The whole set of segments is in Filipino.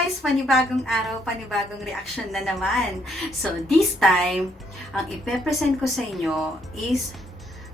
guys! Panibagong araw, panibagong reaction na naman. So this time, ang ipepresent ko sa inyo is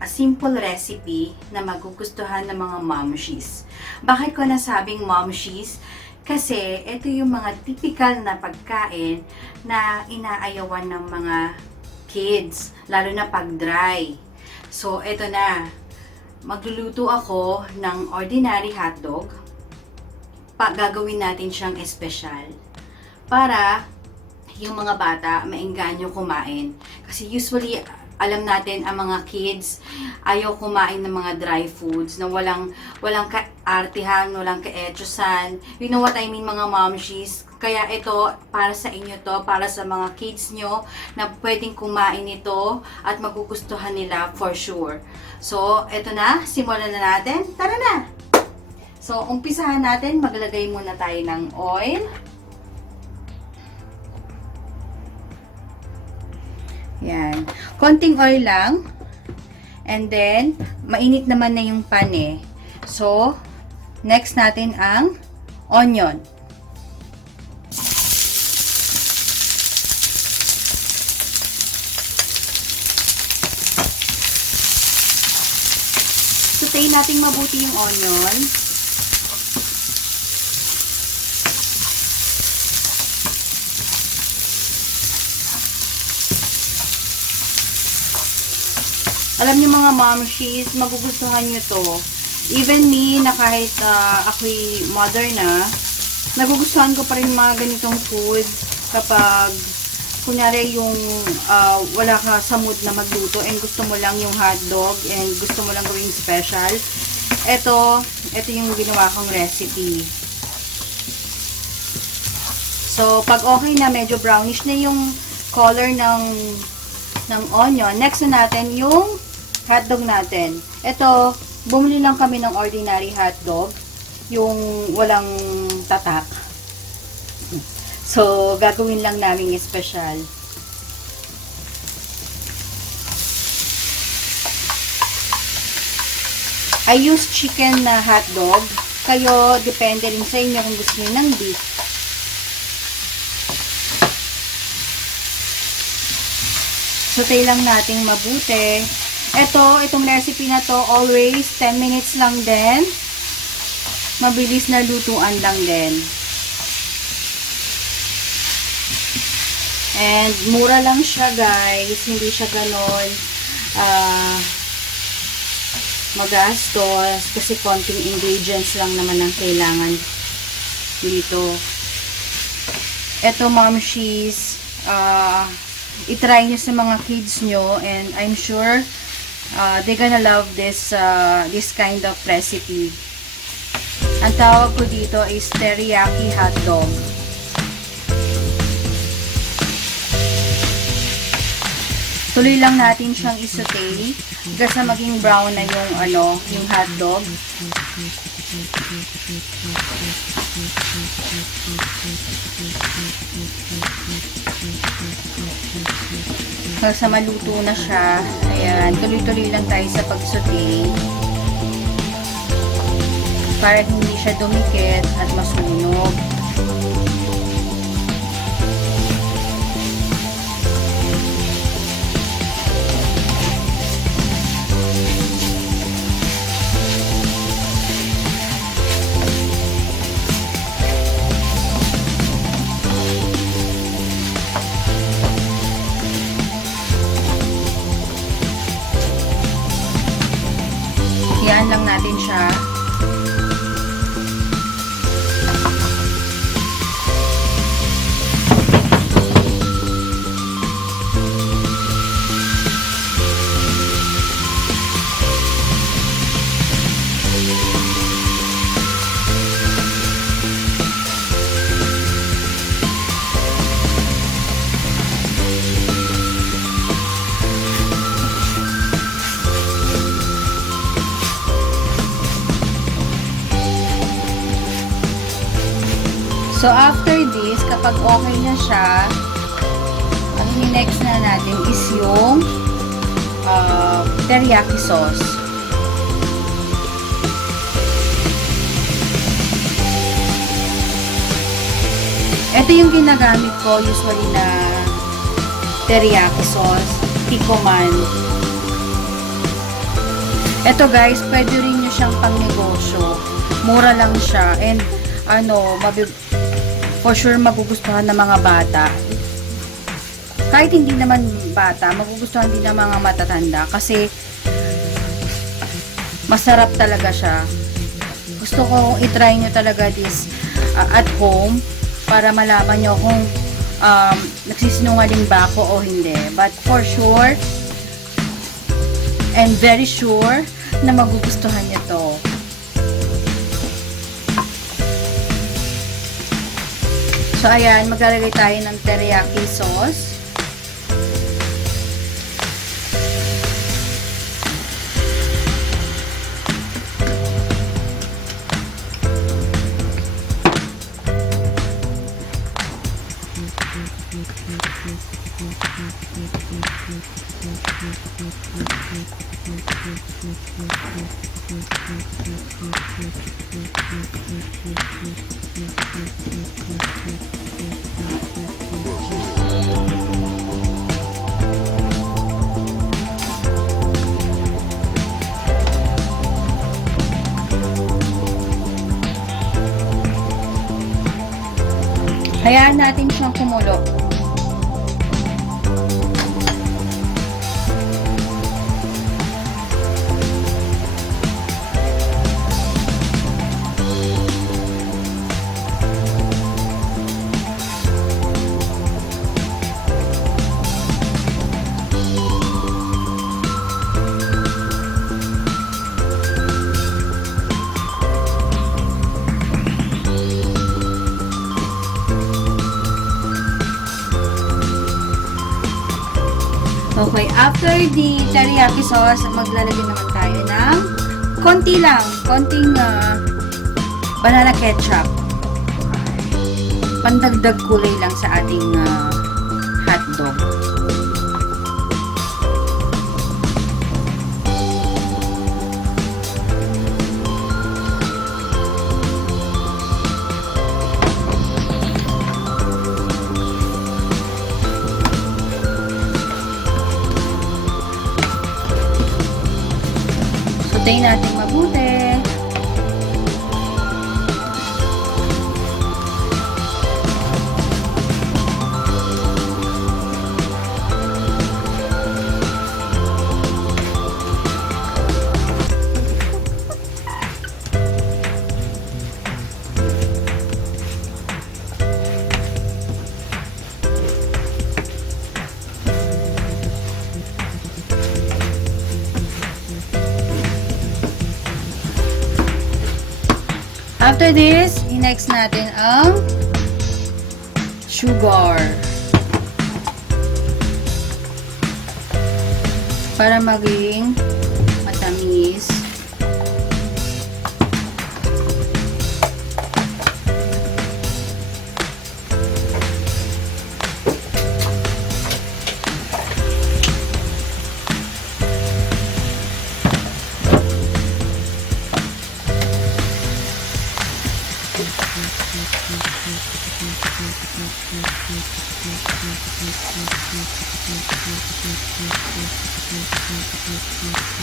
a simple recipe na magugustuhan ng mga momshies. Bakit ko nasabing momshies? Kasi ito yung mga typical na pagkain na inaayawan ng mga kids, lalo na pag dry. So ito na, magluluto ako ng ordinary hotdog. Gagawin natin siyang espesyal para yung mga bata maengganyo kumain. Kasi usually, alam natin ang mga kids ayaw kumain ng mga dry foods na walang kaartihan, walang kaetyosan. You know what I mean, mga momshies? Kaya ito, para sa inyo to, para sa mga kids nyo na pwedeng kumain ito at magugustuhan nila for sure. So, ito na, simulan na natin. Tara na! So, umpisahan natin, maglagay muna tayo ng oil. Yan. Konting oil lang. And then, mainit naman na yung pan eh. So, next natin ang onion. Sutayin natin mabuti yung onion. Alam niyo mga momshies, magugustuhan niyo to. Even me, na kahit ako'y mother na, nagugustuhan ko pa rin mga ganitong food kapag, kunyari yung wala ka sa mood na magluto and gusto mo lang yung hotdog and gusto mo lang gawing special. Ito yung ginawa kong recipe. So, pag okay na, medyo brownish na yung color ng onion, next na natin yung hotdog natin. Ito, bumili lang kami ng ordinary hotdog, yung walang tatak. So, gagawin lang namin special. I use chicken na hotdog. Kayo, depende rin sa inyo kung gusto niyo ng beef. Sotay lang nating mabuti. Itong recipe na to, always 10 minutes lang din. Mabilis na lutuan lang din. And mura lang siya guys. Hindi siya ganon magastos. Kasi konting ingredients lang naman ang kailangan dito. Ito momshies, i-try nyo sa mga kids nyo and I'm sure they're gonna love this kind of recipe. Ang tawag ko dito is Teriyaki Hotdog. Tuloy lang natin siyang i-saute hanggang sa maging brown na yung hotdog. Hanggang sa maluto na siya. Ayan, tuloy-tuloy lang tayo sa pag-saute para hindi siya dumikit at masunog. Yan lang natin siya. So, after this, kapag okay na siya, ang next na natin is yung teriyaki sauce. Ito yung ginagamit ko usually na teriyaki sauce, tikoman. Ito guys, pwede rin nyo siyang pang negosyo. Mura lang siya. And for sure magugustuhan ng mga bata. Kahit hindi naman bata, magugustuhan din ng mga matatanda. Kasi masarap talaga siya. Gusto ko itry nyo talaga this at home para malaman nyo kung nagsisinungaling ba ako o hindi. But for sure and very sure na magugustuhan nyo to. So ayan, maglalagay tayo ng teriyaki sauce. Hayaan natin siyang kumulo. Okay, after the teriyaki sauce, maglalagay naman tayo ng konting banana ketchup. Pandagdag kulay lang sa ating hotdog. Sautayin natin mabuti. After this, i-next natin ang sugar. Para maging matamis.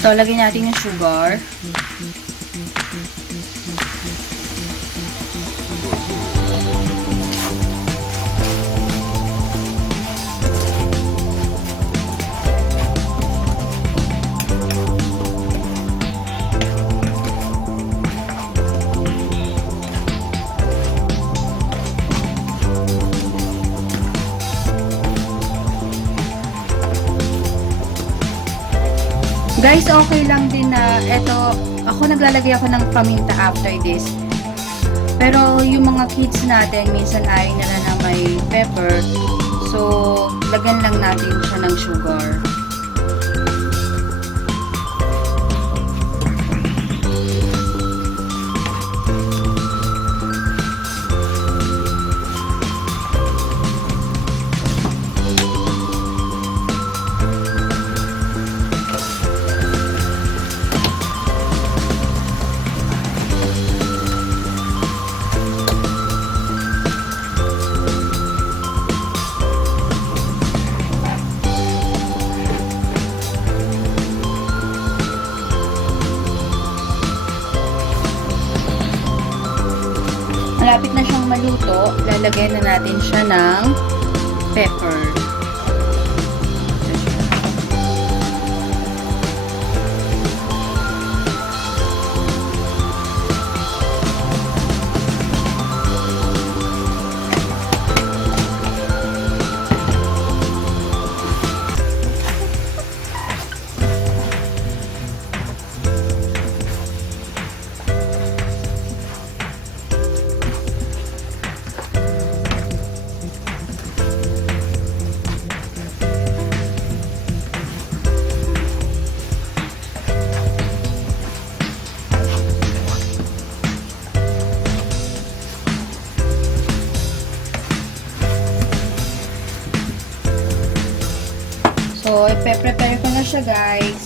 So, lagyan natin yung sugar. Guys, okay lang din na ako naglalagay ako ng paminta after this. Pero yung mga kids natin, minsan ayaw nila na may pepper. So, lagyan lang natin siya ng sugar. lalagyan na natin siya ng pepper. So, ipe-prepare ko na siya, guys.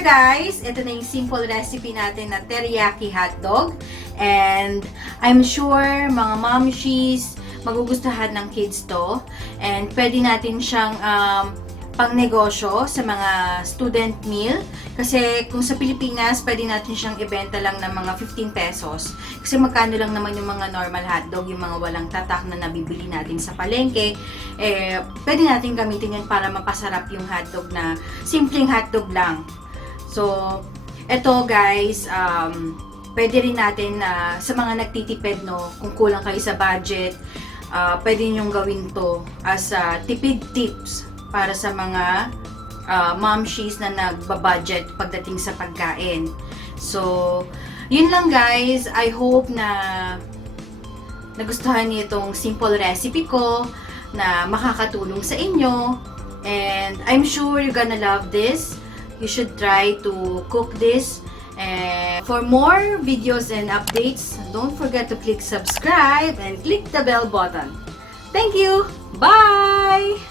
Guys, ito na yung simple recipe natin na teriyaki hotdog. And I'm sure mga momshies, magugustuhan ng kids to. And pwede natin siyang pang negosyo sa mga student meal. Kasi kung sa Pilipinas, pwede natin siyang ibenta lang ng mga 15 pesos. Kasi magkano lang naman yung mga normal hotdog, yung mga walang tatak na nabibili natin sa palengke. Pwede natin gamitin yun para mapasarap yung hotdog na simpleng hotdog lang. So, eto guys, pwede rin natin sa mga nagtitipid, no, kung kulang kayo sa budget, pwede nyong gawin to as tipid tips para sa mga momshies na nagbabudget pagdating sa pagkain. So, yun lang guys. I hope na nagustuhan niyo itong simple recipe ko na makakatulong sa inyo. And I'm sure you're gonna love this. You should try to cook this. And for more videos and updates, don't forget to click subscribe and click the bell button. Thank you! Bye!